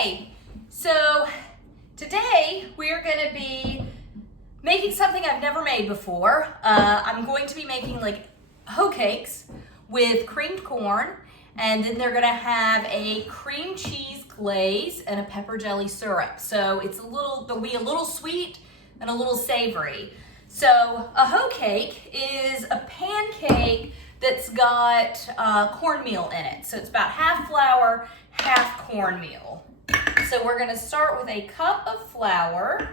Hey, so today we're going to be making something I've never made before. I'm going to be making like hoe cakes with creamed corn, and then they're going to have a cream cheese glaze and a pepper jelly syrup. So they'll be a little sweet and a little savory. So a hoe cake is a pancake that's got cornmeal in it. So it's about half flour, half cornmeal. So we're gonna start with a cup of flour.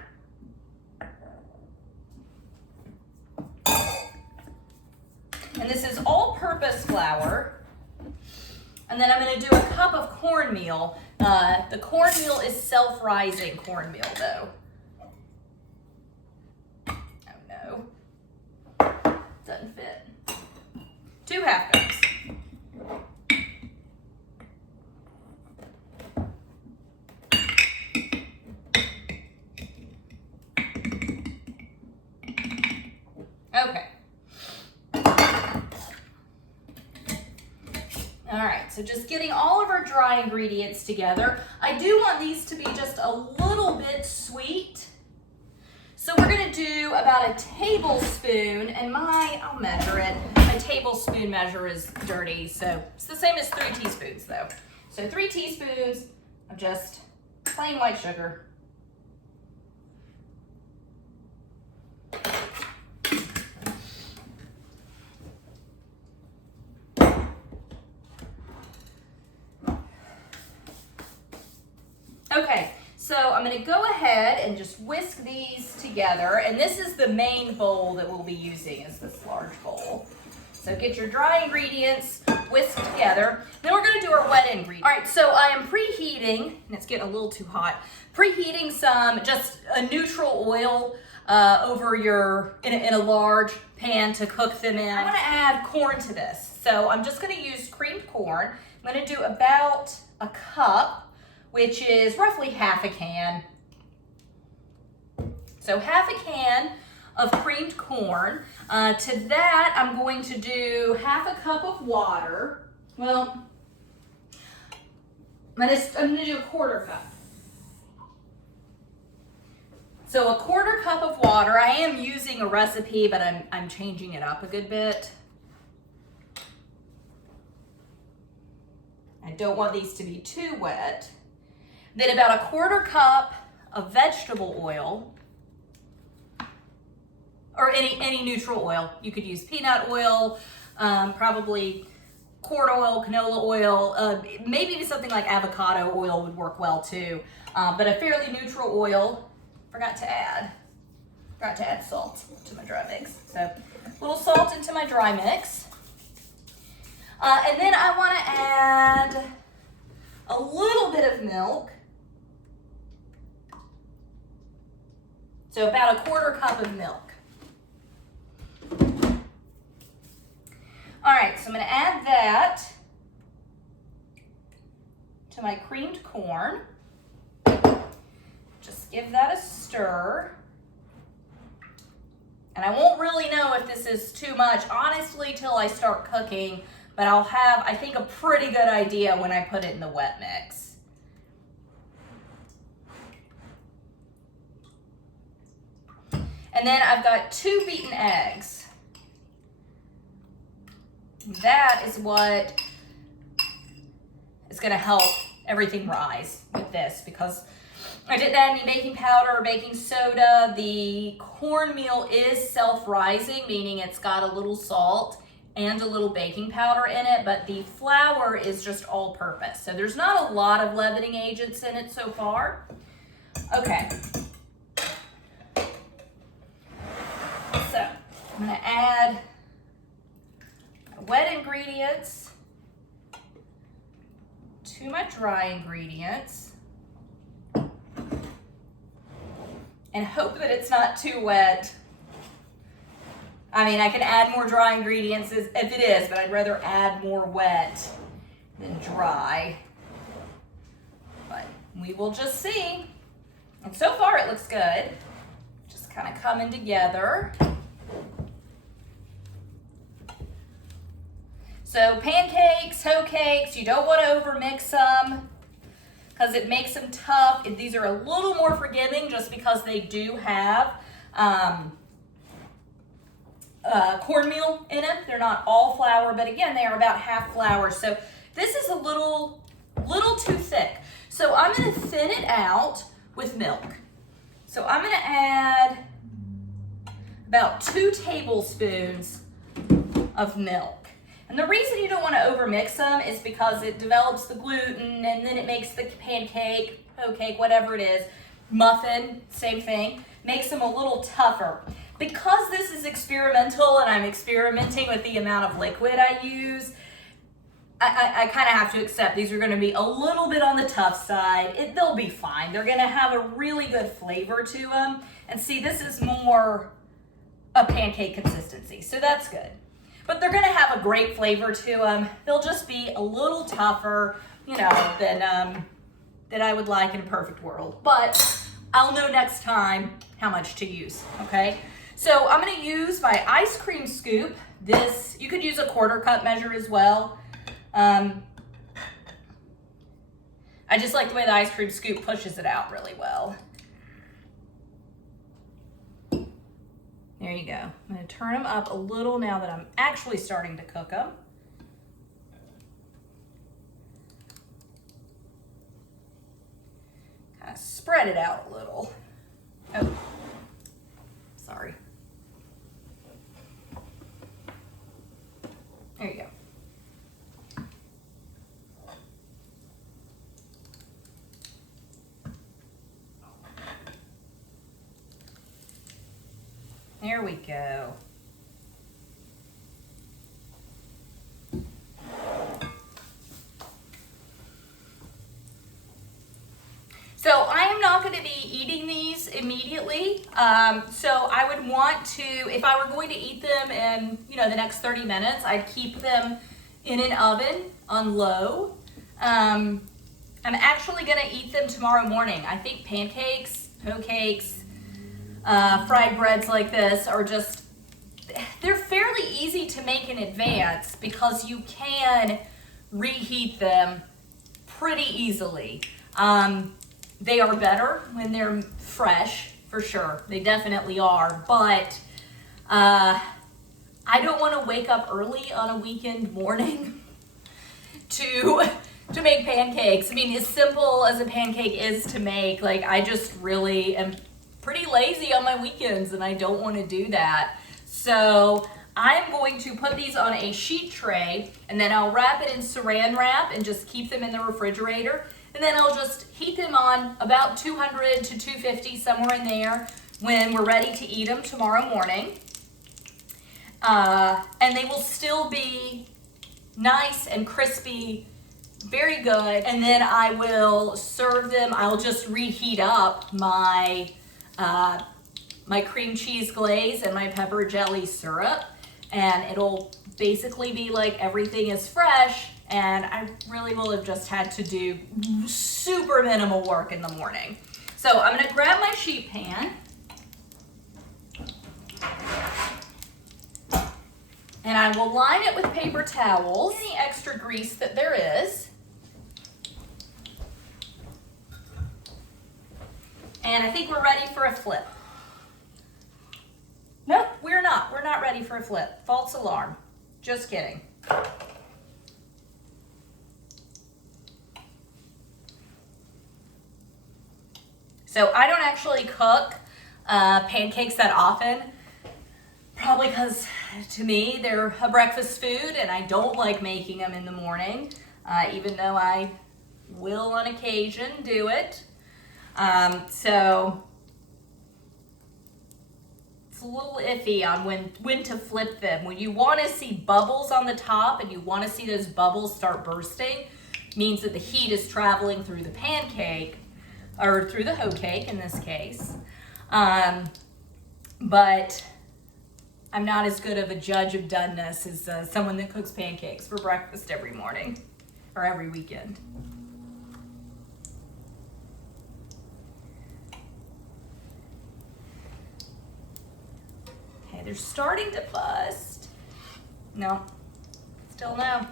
And this is all-purpose flour. And then I'm gonna do a cup of cornmeal. The cornmeal is self-rising cornmeal though. Oh no, doesn't fit. 2 half cups. Okay. All right, so just getting all of our dry ingredients together. I do want these to be just a little bit sweet. So we're gonna do about a tablespoon, and I'll measure it. My tablespoon measure is dirty, so it's the same as 3 teaspoons though. So 3 teaspoons of just plain white sugar. Okay, so I'm gonna go ahead and just whisk these together, and this is the main bowl that we'll be using, is this large bowl. So get your dry ingredients whisked together. Then we're gonna do our wet ingredients. All right, so I am preheating, and it's getting a little too hot, preheating just a neutral oil in a large pan to cook them in. I'm gonna add corn to this. So I'm just gonna use creamed corn. I'm gonna do about a cup, which is roughly half a can. So half a can of creamed corn. To that, I'm going to do half a cup of water. Well, I'm gonna do a quarter cup. So a quarter cup of water. I am using a recipe, but I'm changing it up a good bit. I don't want these to be too wet. Then about a quarter cup of vegetable oil, or any neutral oil. You could use peanut oil, probably corn oil, canola oil, maybe something like avocado oil would work well too. But a fairly neutral oil. Forgot to add salt to my dry mix. So a little salt into my dry mix. And then I want to add a little bit of milk. So about a quarter cup of milk. All right, so I'm gonna add that to my creamed corn. Just give that a stir. And I won't really know if this is too much, honestly, till I start cooking, but I'll have, I think, a pretty good idea when I put it in the wet mix. And then I've got 2 beaten eggs. That is what is gonna help everything rise with this, because I didn't add any baking powder or baking soda. The cornmeal is self-rising, meaning it's got a little salt and a little baking powder in it, but the flour is just all-purpose. So there's not a lot of leavening agents in it so far. Okay. So I'm gonna add my wet ingredients to my dry ingredients and hope that it's not too wet. I mean, I can add more dry ingredients if it is, but I'd rather add more wet than dry. But we will just see. And so far it looks good. Just kind of coming together. So pancakes, hoe cakes, you don't want to overmix them. because it makes them tough. These are a little more forgiving just because they do have cornmeal in them. They're not all flour, but again, they are about half flour. So this is a little too thick. So I'm gonna thin it out with milk. So I'm gonna add about 2 tablespoons of milk. And the reason you don't want to overmix them is because it develops the gluten and then it makes the pancake, hoe cake, whatever it is, muffin, same thing, makes them a little tougher. Because this is experimental and I'm experimenting with the amount of liquid I use, I kind of have to accept these are going to be a little bit on the tough side. They'll be fine. They're going to have a really good flavor to them. And see, this is more a pancake consistency, so that's good. But they're going to have a great flavor to them. They'll just be a little tougher, you know, than I would like in a perfect world. But I'll know next time how much to use, okay? So I'm going to use my ice cream scoop. This, you could use a 1/4 cup measure as well. I just like the way the ice cream scoop pushes it out really well. There you go. I'm going to turn them up a little now that I'm actually starting to cook them. Kind of spread it out a little. Oh, sorry. There you go. There we go. So I am not going to be eating these immediately. So I would want to, if I were going to eat them in, you know, the next 30 minutes, I'd keep them in an oven on low. I'm actually going to eat them tomorrow morning. I think pancakes, hoe cakes, fried breads like this are just, they're fairly easy to make in advance because you can reheat them pretty easily. They are better when they're fresh, for sure. They definitely are, but I don't want to wake up early on a weekend morning to make pancakes. I mean, as simple as a pancake is to make, like, I just really am pretty lazy on my weekends and I don't want to do that. So I'm going to put these on a sheet tray and then I'll wrap it in saran wrap and just keep them in the refrigerator. And then I'll just heat them on about 200 to 250, somewhere in there, when we're ready to eat them tomorrow morning. And they will still be nice and crispy, very good. And then I will serve them. I'll just reheat up my cream cheese glaze and my pepper jelly syrup, and it'll basically be like everything is fresh, and I really will have just had to do super minimal work in the morning. So I'm gonna grab my sheet pan, and I will line it with paper towels, any extra grease that there is. And I think we're ready for a flip. Nope, we're not. We're not ready for a flip. False alarm. Just kidding. So I don't actually cook pancakes that often, probably because to me they're a breakfast food and I don't like making them in the morning, even though I will on occasion do it. So it's a little iffy on when to flip them. When you want to see bubbles on the top and you want to see those bubbles start bursting, means that the heat is traveling through the pancake, or through the hoe cake in this case. But I'm not as good of a judge of doneness as someone that cooks pancakes for breakfast every morning or every weekend. Okay, they're starting to bust. No, still no.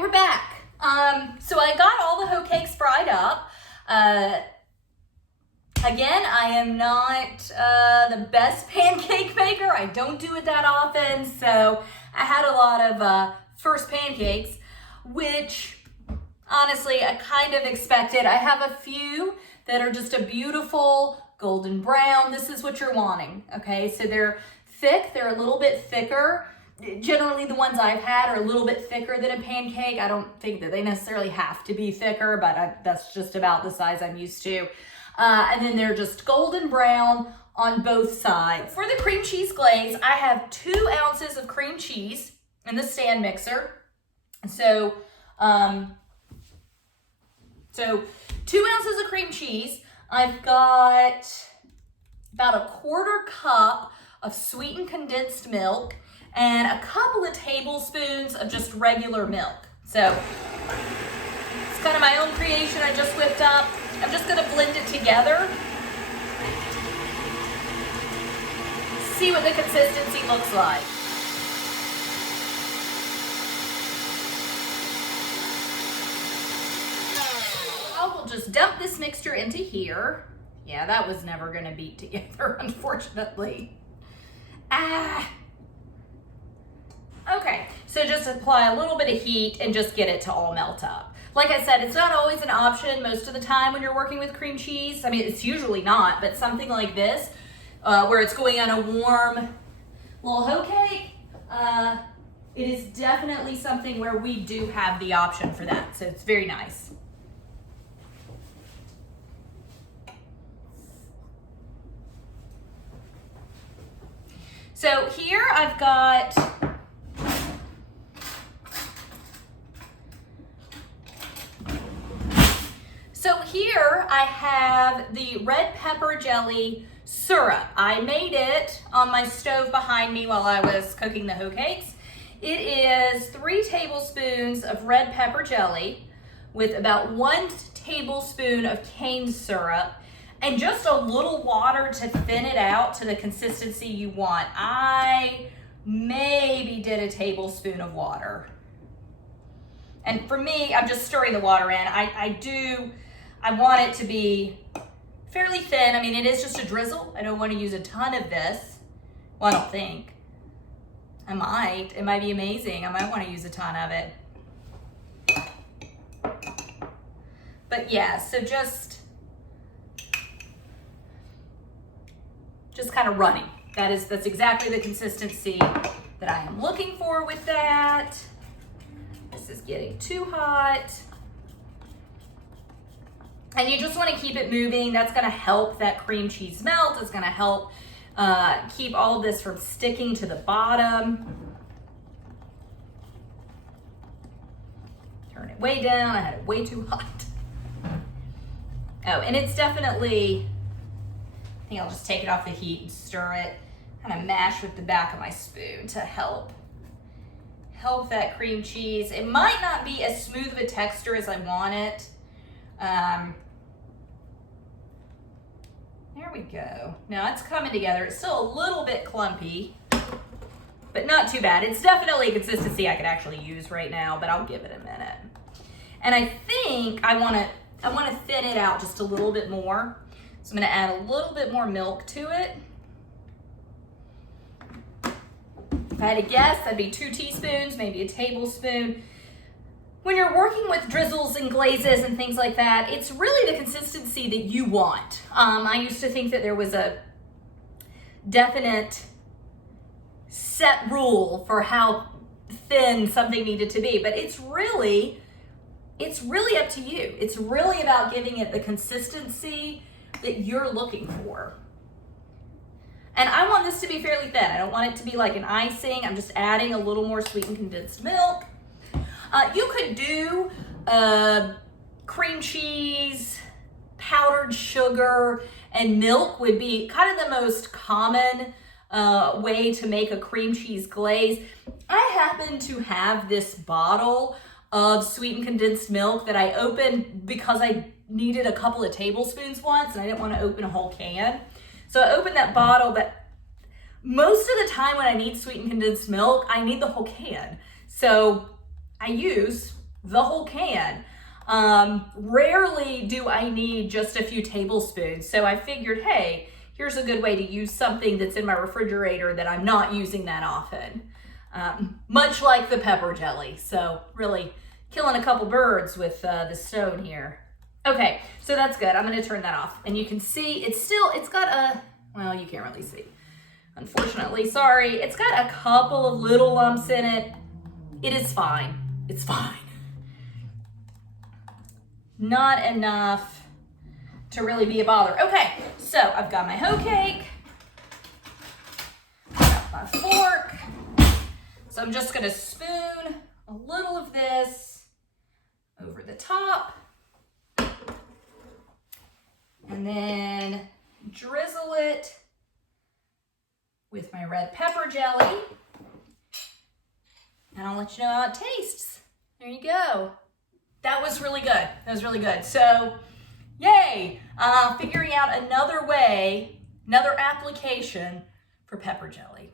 We're back. So I got all the hoe cakes fried up. Again, I am not the best pancake maker. I don't do it that often, so I had a lot of first pancakes, which honestly I kind of expected. I have a few that are just a beautiful golden brown. This is what you're wanting, okay? So they're thick, they're a little bit thicker. Generally, the ones I've had are a little bit thicker than a pancake. I don't think that they necessarily have to be thicker, but that's just about the size I'm used to. And then they're just golden brown on both sides. For the cream cheese glaze, I have 2 ounces of cream cheese in the stand mixer. So 2 ounces of cream cheese. I've got about 1/4 cup of sweetened condensed milk, and a couple of tablespoons of just regular milk. So it's kind of my own creation I just whipped up. I'm just gonna blend it together. See what the consistency looks like. I will just dump this mixture into here. Yeah, that was never gonna beat together, unfortunately. Okay, so just apply a little bit of heat and just get it to all melt up. Like I said, it's not always an option most of the time when you're working with cream cheese. I mean, it's usually not, but something like this, where it's going on a warm little hoe cake, it is definitely something where we do have the option for that, so it's very nice. So here I've got I have the red pepper jelly syrup. I made it on my stove behind me while I was cooking the hoe cakes. It is 3 tablespoons of red pepper jelly with about 1 tablespoon of cane syrup and just a little water to thin it out to the consistency you want. I maybe did a tablespoon of water. And for me, I'm just stirring the water in. I want it to be fairly thin. I mean, it is just a drizzle. I don't want to use a ton of this. Well, I don't think. I might. It might be amazing. I might want to use a ton of it. But yeah, so just kind of running. That's exactly the consistency that I am looking for with that. This is getting too hot. And you just want to keep it moving. That's going to help that cream cheese melt. It's going to help keep all of this from sticking to the bottom. Turn it way down. I had it way too hot. Oh, and it's definitely, I think I'll just take it off the heat and stir it. Kind of mash with the back of my spoon to help that cream cheese. It might not be as smooth of a texture as I want it. There we go. Now it's coming together. It's still a little bit clumpy, but not too bad. It's definitely a consistency I could actually use right now, but I'll give it a minute. And I think I want to thin it out just a little bit more. So I'm going to add a little bit more milk to it. If I had to guess, that'd be 2 teaspoons, maybe a tablespoon. When you're working with drizzles and glazes and things like that, it's really the consistency that you want. I used to think that there was a definite set rule for how thin something needed to be, but it's really up to you. It's really about giving it the consistency that you're looking for. And I want this to be fairly thin. I don't want it to be like an icing. I'm just adding a little more sweetened condensed milk. You could do cream cheese, powdered sugar, and milk would be kind of the most common way to make a cream cheese glaze. I happen to have this bottle of sweetened condensed milk that I opened because I needed a couple of tablespoons once and I didn't want to open a whole can. So I opened that bottle, but most of the time when I need sweetened condensed milk, I need the whole can. So I use the whole can. Rarely do I need just a few tablespoons. So I figured, hey, here's a good way to use something that's in my refrigerator that I'm not using that often. Much like the pepper jelly. So really killing a couple birds with the stone here. Okay, so that's good. I'm going to turn that off. And you can see it's got a, well, you can't really see. Unfortunately, sorry. It's got a couple of little lumps in it. It is fine. It's fine. Not enough to really be a bother. Okay, so I've got my hoe cake. I've got my fork. So I'm just going to spoon a little of this over the top. And then drizzle it with my red pepper jelly. And I'll let you know how it tastes. There you go. That was really good. That was really good. So, yay! Figuring out another way, another application for pepper jelly.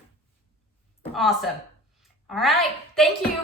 Awesome. All right. Thank you.